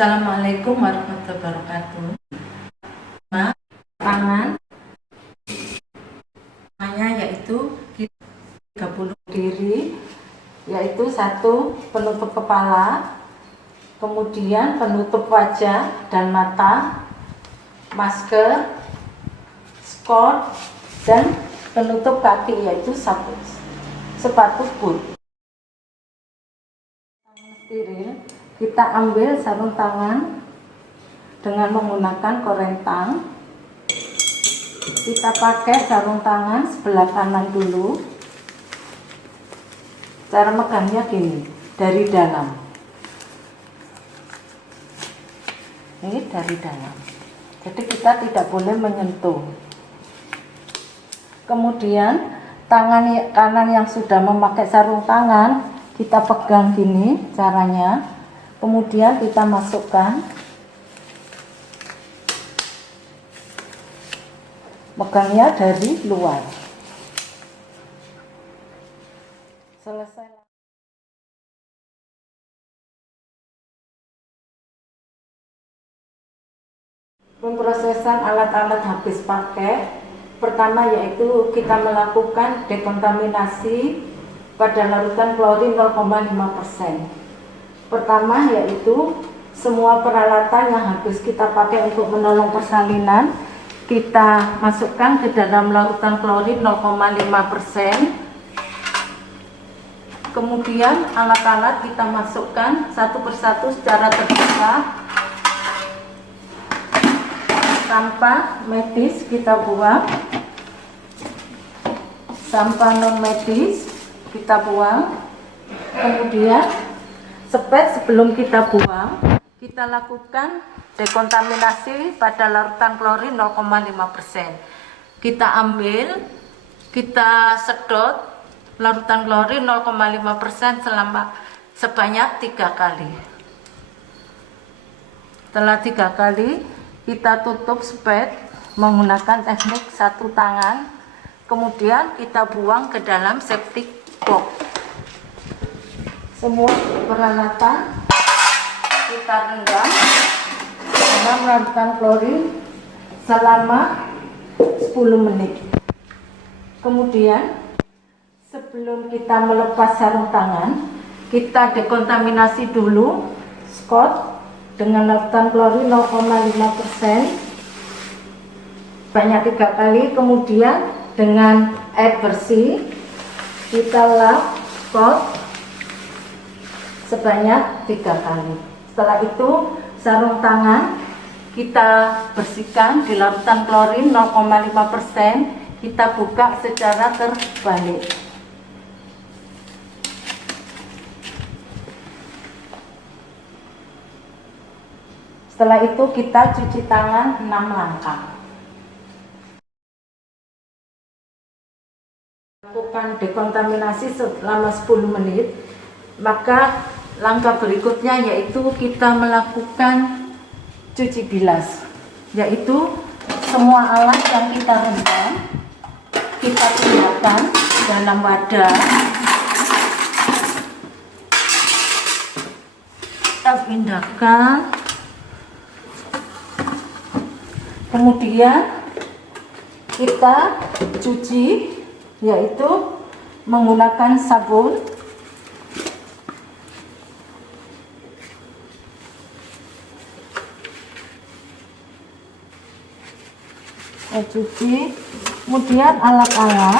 Assalamualaikum warahmatullahi wabarakatuh. Tangan namanya yaitu 30 diri, yaitu satu penutup kepala, kemudian penutup wajah dan mata, masker, skort, dan penutup kaki yaitu sepatu boot. Steril, kita ambil sarung tangan dengan menggunakan korentang. Kita pakai sarung tangan sebelah kanan dulu. Cara megangnya gini, dari dalam. Ini dari dalam. Jadi kita tidak boleh menyentuh. Kemudian tangan kanan yang sudah memakai sarung tangan, kita pegang gini caranya. Kemudian kita masukkan, megangnya dari luar. Selesai. Pemrosesan alat-alat habis pakai, pertama yaitu kita melakukan dekontaminasi pada larutan klorin 0,5%. Pertama yaitu semua peralatan yang habis kita pakai untuk menolong persalinan kita masukkan ke dalam larutan klorin 0,5%. Kemudian alat-alat kita masukkan satu persatu secara terpisah. Sampah medis kita buang, sampah non medis kita buang. Kemudian sepet sebelum kita buang, kita lakukan dekontaminasi pada larutan klorin 0,5%. Kita ambil, kita sedot larutan klorin 0,5% sebanyak 3 kali. Setelah 3 kali, kita tutup sepet menggunakan teknik satu tangan. Kemudian kita buang ke dalam septic box. Semua peralatan kita rendam dalam larutan klorin selama 10 menit. Kemudian sebelum kita melepas sarung tangan, kita dekontaminasi dulu skort dengan larutan klorin 0,5% banyak 3 kali. Kemudian dengan air bersih kita lap skort sebanyak 3 kali. Setelah itu sarung tangan kita bersihkan di larutan klorin 0,5%, kita buka secara terbalik. Setelah itu kita cuci tangan 6 langkah. Lakukan dekontaminasi selama 10 menit. Maka langkah berikutnya yaitu kita melakukan cuci bilas, yaitu semua alat yang kita rendam kita pindahkan dalam wadah, kita pindahkan, kemudian kita cuci, yaitu menggunakan sabun. Cuci, kemudian alat-alat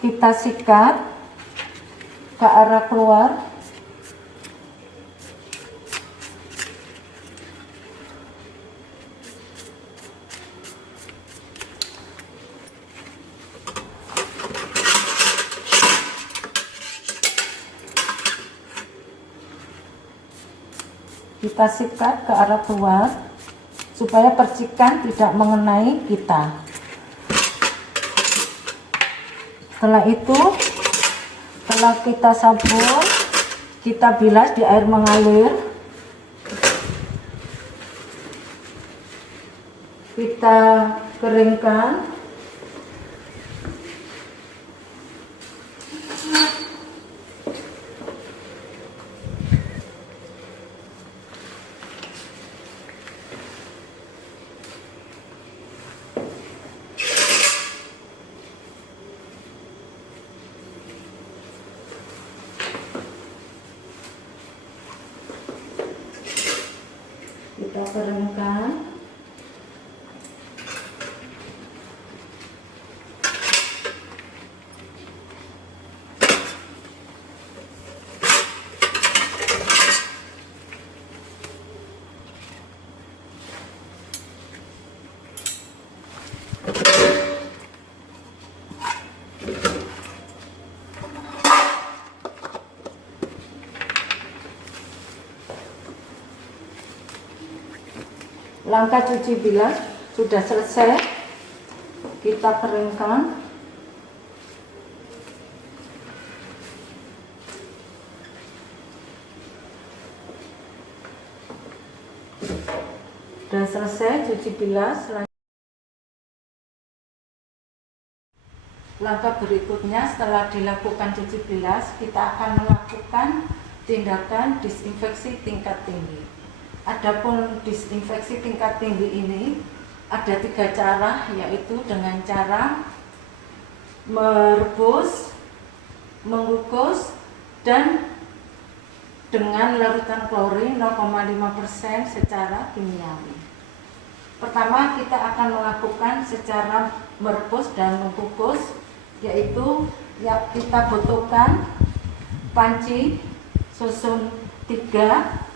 kita sikat ke arah keluar. Kita sikat ke arah keluar supaya percikan tidak mengenai kita. Setelah itu, setelah kita sabun, kita bilas di air mengalir. Kita keringkan. keringkan. Langkah cuci bilas sudah selesai, kita keringkan. Sudah selesai cuci bilas. Langkah berikutnya setelah dilakukan cuci bilas, kita akan melakukan tindakan disinfeksi tingkat tinggi. Adapun disinfeksi tingkat tinggi ini ada 3 cara, yaitu dengan cara merebus, mengukus, dan dengan larutan klorin 0,5% secara kimiawi. Pertama, kita akan melakukan secara merebus dan mengukus, yaitu yang kita butuhkan panci susun 3.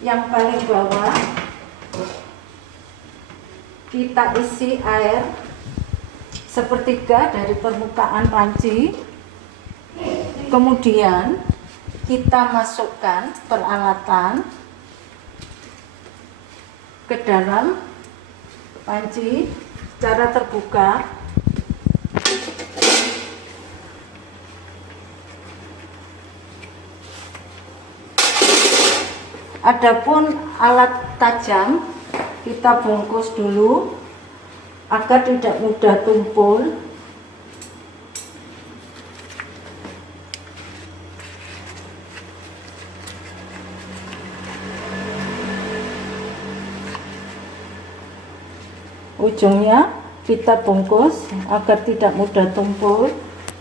Yang paling bawah kita isi air sepertiga dari permukaan panci, kemudian kita masukkan peralatan ke dalam panci secara terbuka. Adapun alat tajam kita bungkus dulu agar tidak mudah tumpul. Ujungnya kita bungkus agar tidak mudah tumpul.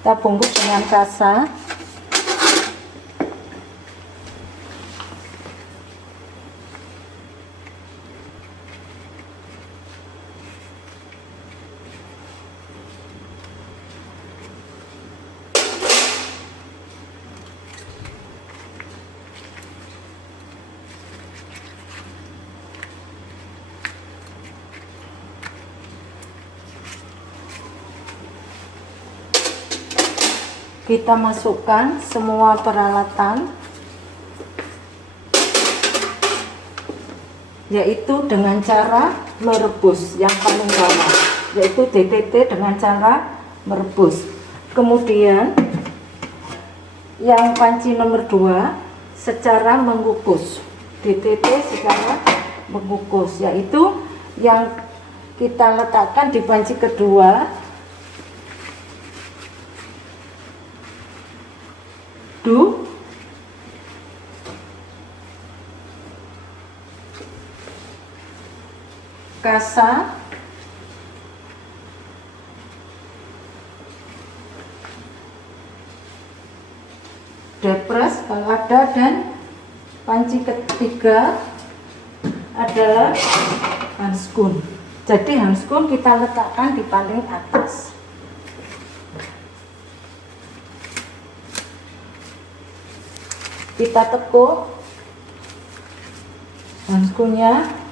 Kita bungkus dengan kasa. Kita masukkan semua peralatan, yaitu dengan cara merebus. Yang paling bawah yaitu DTT dengan cara merebus. Kemudian yang panci nomor 2 secara mengukus. DTT secara mengukus, yaitu yang kita letakkan di panci kedua. Kasa, depres kalau ada, dan panci ketiga adalah handskun. Jadi handskun kita letakkan di paling atas. Kita tekuk handskunnya.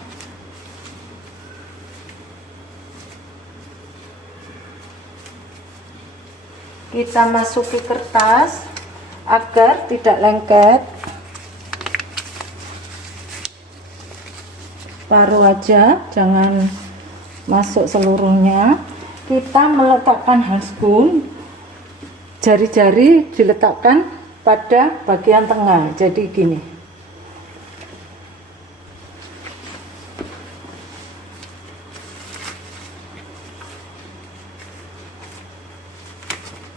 Kita masuki kertas agar tidak lengket. Paruh aja, jangan masuk seluruhnya. Kita meletakkan handskun, jari-jari diletakkan pada bagian tengah, jadi gini.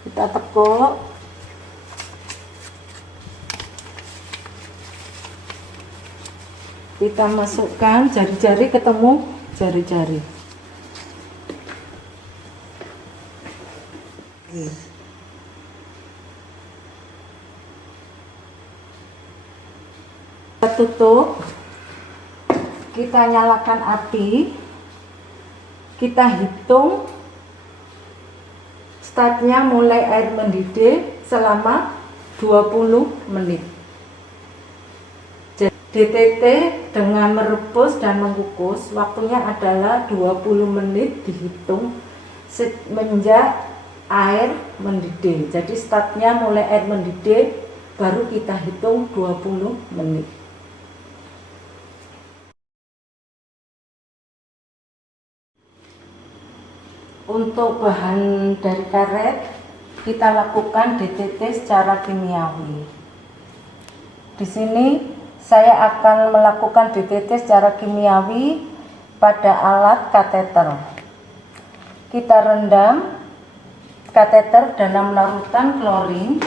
Kita tekuk. Kita masukkan jari-jari, ketemu jari-jari. Kita tutup. kita nyalakan api, kita hitung startnya mulai air mendidih selama 20 menit. DTT dengan merebus dan mengukus waktunya adalah 20 menit dihitung semenjak air mendidih. Jadi startnya mulai air mendidih, baru kita hitung 20 menit. Untuk bahan dari karet, kita lakukan DTT secara kimiawi. Di sini saya akan melakukan DTT secara kimiawi pada alat kateter. Kita rendam kateter dalam larutan klorin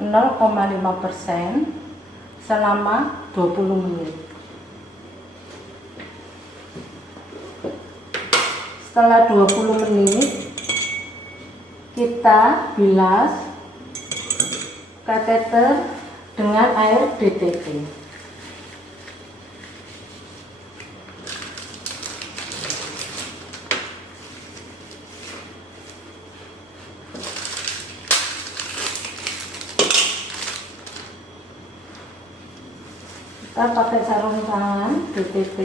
0,5% selama 20 menit. Setelah 20 menit, kita bilas kateter dengan air DTT. Kita pakai sarung tangan DTT.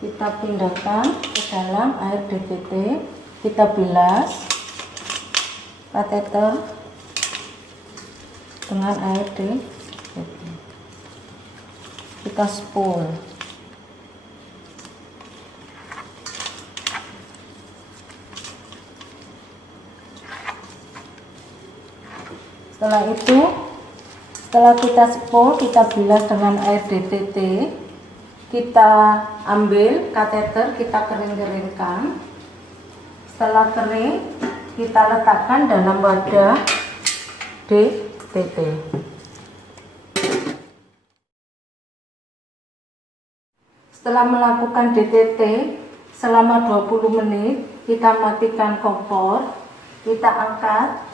Kita pindahkan ke dalam air DTT, kita bilas kateter dengan air DTT, kita spool. Setelah itu, setelah kita spool, kita bilas dengan air DTT. Kita ambil kateter, kita kering-keringkan. Setelah kering, kita letakkan dalam wadah DTT. Setelah melakukan DTT selama 20 menit, kita matikan kompor, kita angkat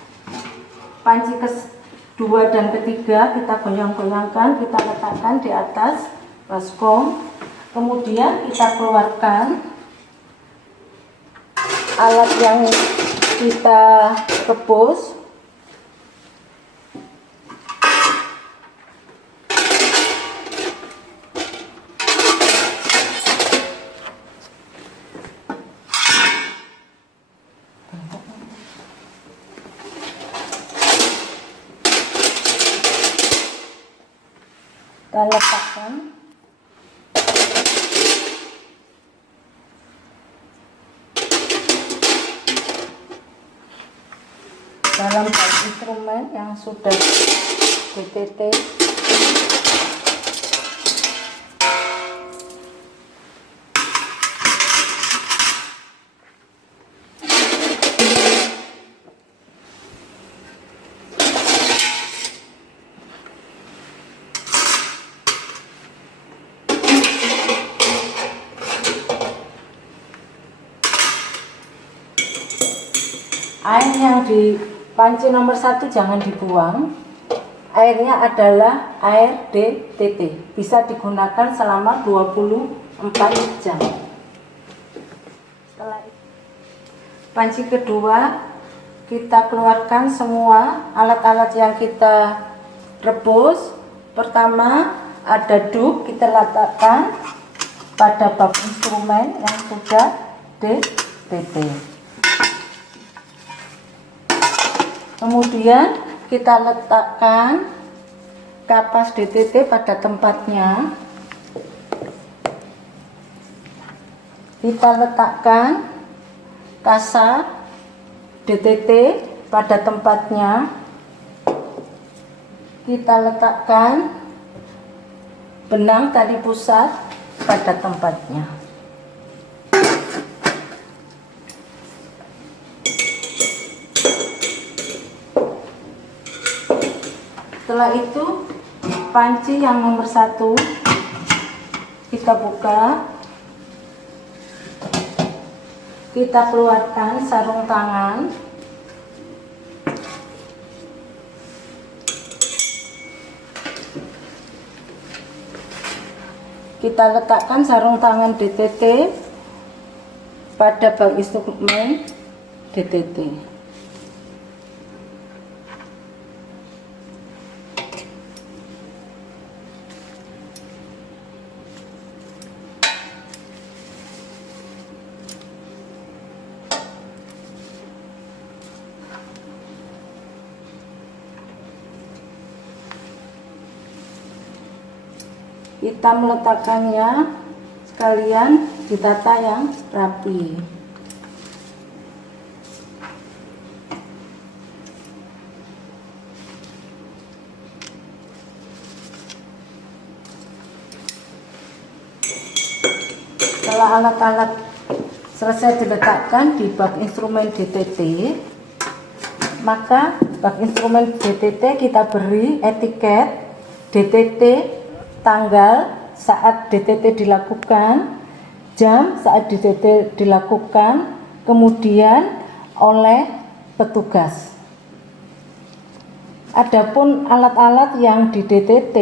panci kedua dan ketiga, kita goyang-goyangkan, kita letakkan di atas baskom. Kemudian kita keluarkan alat yang kita rebus. Kita letakkan dalam bak instrumen yang sudah DTT. Air yang di panci nomor 1 jangan dibuang. Airnya adalah air DTT. Bisa digunakan selama 24 jam. Setelah itu, panci kedua kita keluarkan semua alat-alat yang kita rebus. Pertama ada duk, kita letakkan pada bak instrumen yang sudah DTT. Kemudian kita letakkan kapas DTT pada tempatnya. Kita letakkan kasa DTT pada tempatnya. Kita letakkan benang tali pusat pada tempatnya. Setelah itu panci yang nomor 1 kita buka, kita keluarkan sarung tangan, kita letakkan sarung tangan DTT pada bank instrumen DTT. Kita meletakkannya sekalian ditata yang rapi. Setelah alat-alat selesai diletakkan di bak instrumen DTT, maka bak instrumen DTT kita beri etiket DTT, tanggal saat DTT dilakukan, jam saat DTT dilakukan, kemudian oleh petugas. Adapun alat-alat yang di DTT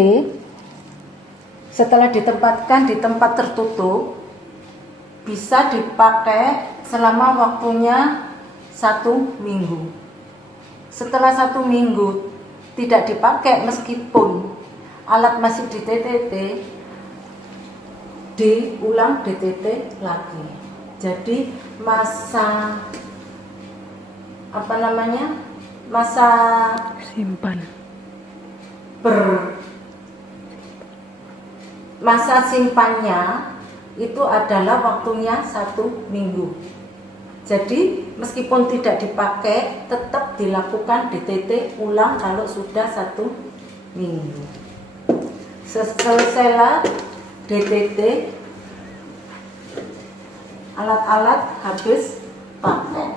setelah ditempatkan di tempat tertutup bisa dipakai selama waktunya 1 minggu. Setelah 1 minggu tidak dipakai meskipun alat masih di DTT, diulang DTT lagi. Jadi masa masa masa simpannya itu adalah waktunya 1 minggu. Jadi meskipun tidak dipakai tetap dilakukan DTT ulang kalau sudah 1 minggu. Selesailah DTT, alat-alat habis pakai.